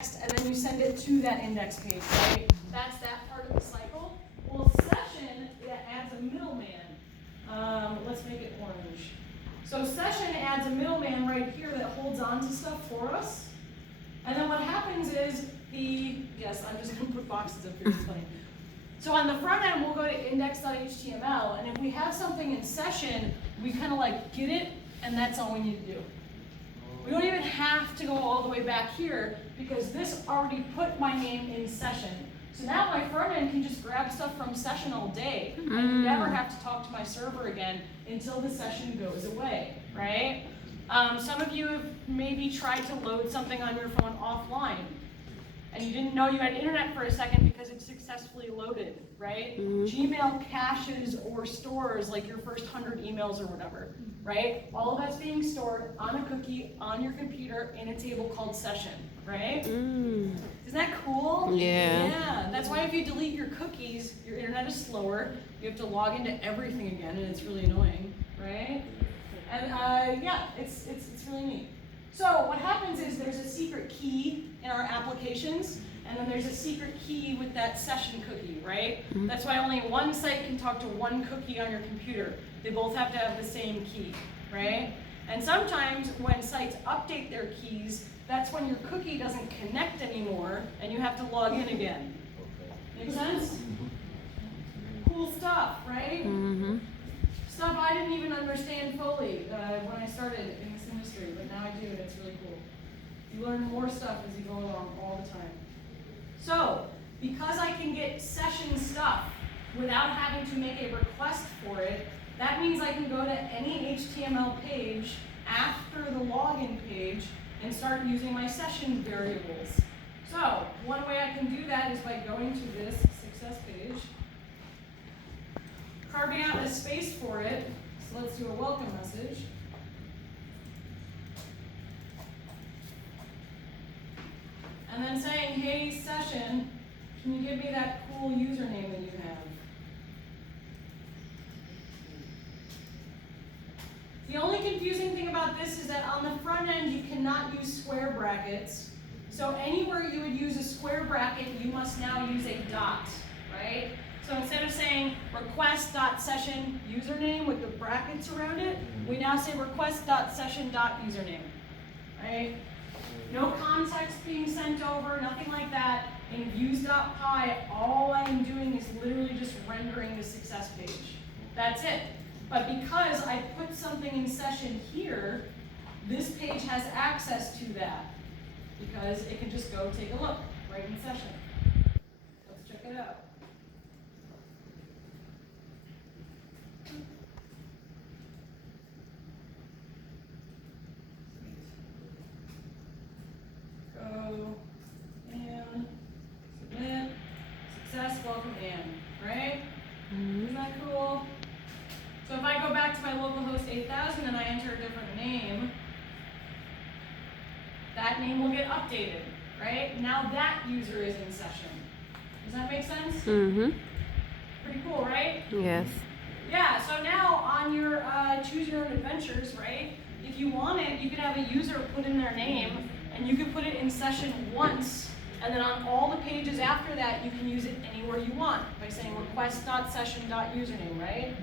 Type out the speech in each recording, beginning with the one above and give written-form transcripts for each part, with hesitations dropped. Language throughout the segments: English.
and then you send it to that index page, right? That's that part of the cycle. Well, session, it adds a middleman. Let's make it orange. So session adds a middleman right here that holds on to stuff for us. And then what happens is yes, I'm just gonna put boxes up here, it's funny. So on the front end, we'll go to index.html, and if we have something in session, we kind of like get it, and that's all we need to do. We don't even have to go all the way back here because this already put my name in session. So now my front end can just grab stuff from session all day and never have to talk to my server again until the session goes away, right? Some of you have maybe tried to load something on your phone offline and you didn't know you had internet for a second because it successfully loaded, right? Gmail caches or stores like your first 100 emails or whatever, right? All of that's being stored on a cookie on your computer in a table called session, right? Isn't that cool? Yeah. Yeah, that's why if you delete your cookies, your internet is slower. You have to log into everything again and it's really annoying, right? And yeah, it's really neat. So what happens is there's a secret key in our applications, and then there's a secret key with that session cookie, right? That's why only one site can talk to one cookie on your computer. They both have to have the same key, right? And sometimes when sites update their keys, that's when your cookie doesn't connect anymore, and you have to log in again. Make sense? Cool stuff, right? Stuff I didn't even understand fully when I started in this industry, but now I do, and it's really cool. You learn more stuff as you go along all the time. So, because I can get session stuff without having to make a request for it, that means I can go to any HTML page after the login page and start using my session variables. So, one way I can do that is by going to this success page, carving out a space for it. So let's do a welcome message. And then saying, hey session, can you give me that cool username that you have? The only confusing thing about this is that on the front end you cannot use square brackets. So anywhere you would use a square bracket, you must now use a dot, right? So instead of saying request.session username with the brackets around it, we now say request.session.username, right? No context being sent over, nothing like that. In views.py, all I'm doing is literally just rendering the success page. That's it. But because I put something in session here, this page has access to that because it can just go take a look right in session. Let's check it out. Go and submit, success, welcome in, right? Isn't that cool? So if I go back to my localhost 8000 and I enter a different name, that name will get updated, right? Now that user is in session. Does that make sense? Pretty cool, right? Yes. Yeah, so now on your choose your own adventures, right? If you want it, you could have a user put in their name and you could put it in session once, and then on all the pages after that, you can use it anywhere you want by saying request.session.username, right?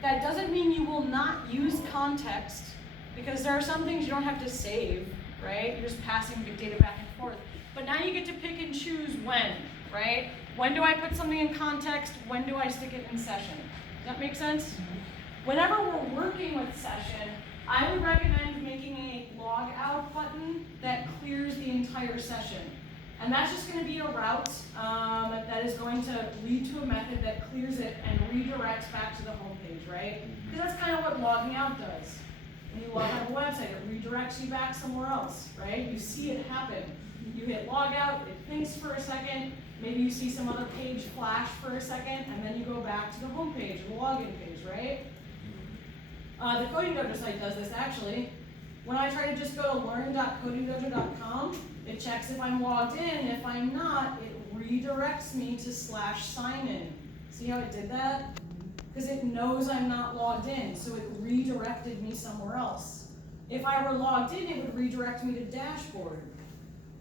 That doesn't mean you will not use context, because there are some things you don't have to save, right? You're just passing big data back and forth. But now you get to pick and choose when, right? When do I put something in context? When do I stick it in session? Does that make sense? Whenever we're working with session, I would recommend making a log out button that clears the entire session. And that's just going to be a route that is going to lead to a method that clears it and redirects back to the home page, right? Because that's kind of what logging out does. When you log out of a website, it redirects you back somewhere else, right? You see it happen. You hit log out, it thinks for a second, maybe you see some other page flash for a second, and then you go back to the home page, or the login page, right? The Coding Dojo site does this actually. When I try to just go to learn.codingdojo.com, it checks if I'm logged in. If I'm not, it redirects me to /sign in. See how it did that? Because it knows I'm not logged in, so it redirected me somewhere else. If I were logged in, it would redirect me to dashboard.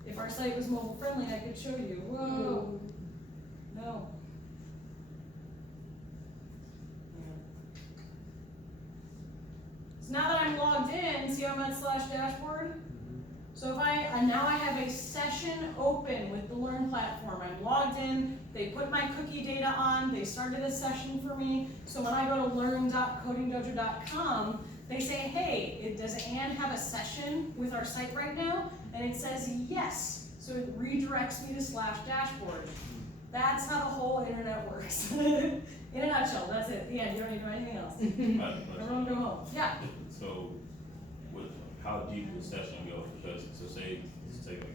If our site was mobile friendly, I could show you, whoa, no. So now that I'm logged in, see how I'm at /dashboard? So if now I have a session open with the Learn platform. I'm logged in, they put my cookie data on, they started a session for me. So when I go to learn.codingdojo.com, they say, hey, does Anne have a session with our site right now? And it says yes. So it redirects me to /dashboard. That's how the whole internet works. In a nutshell, that's it. The end. You don't need to do anything else. Everyone go home. Yeah. So, with how deep would the session go? Because, so say, let's take like a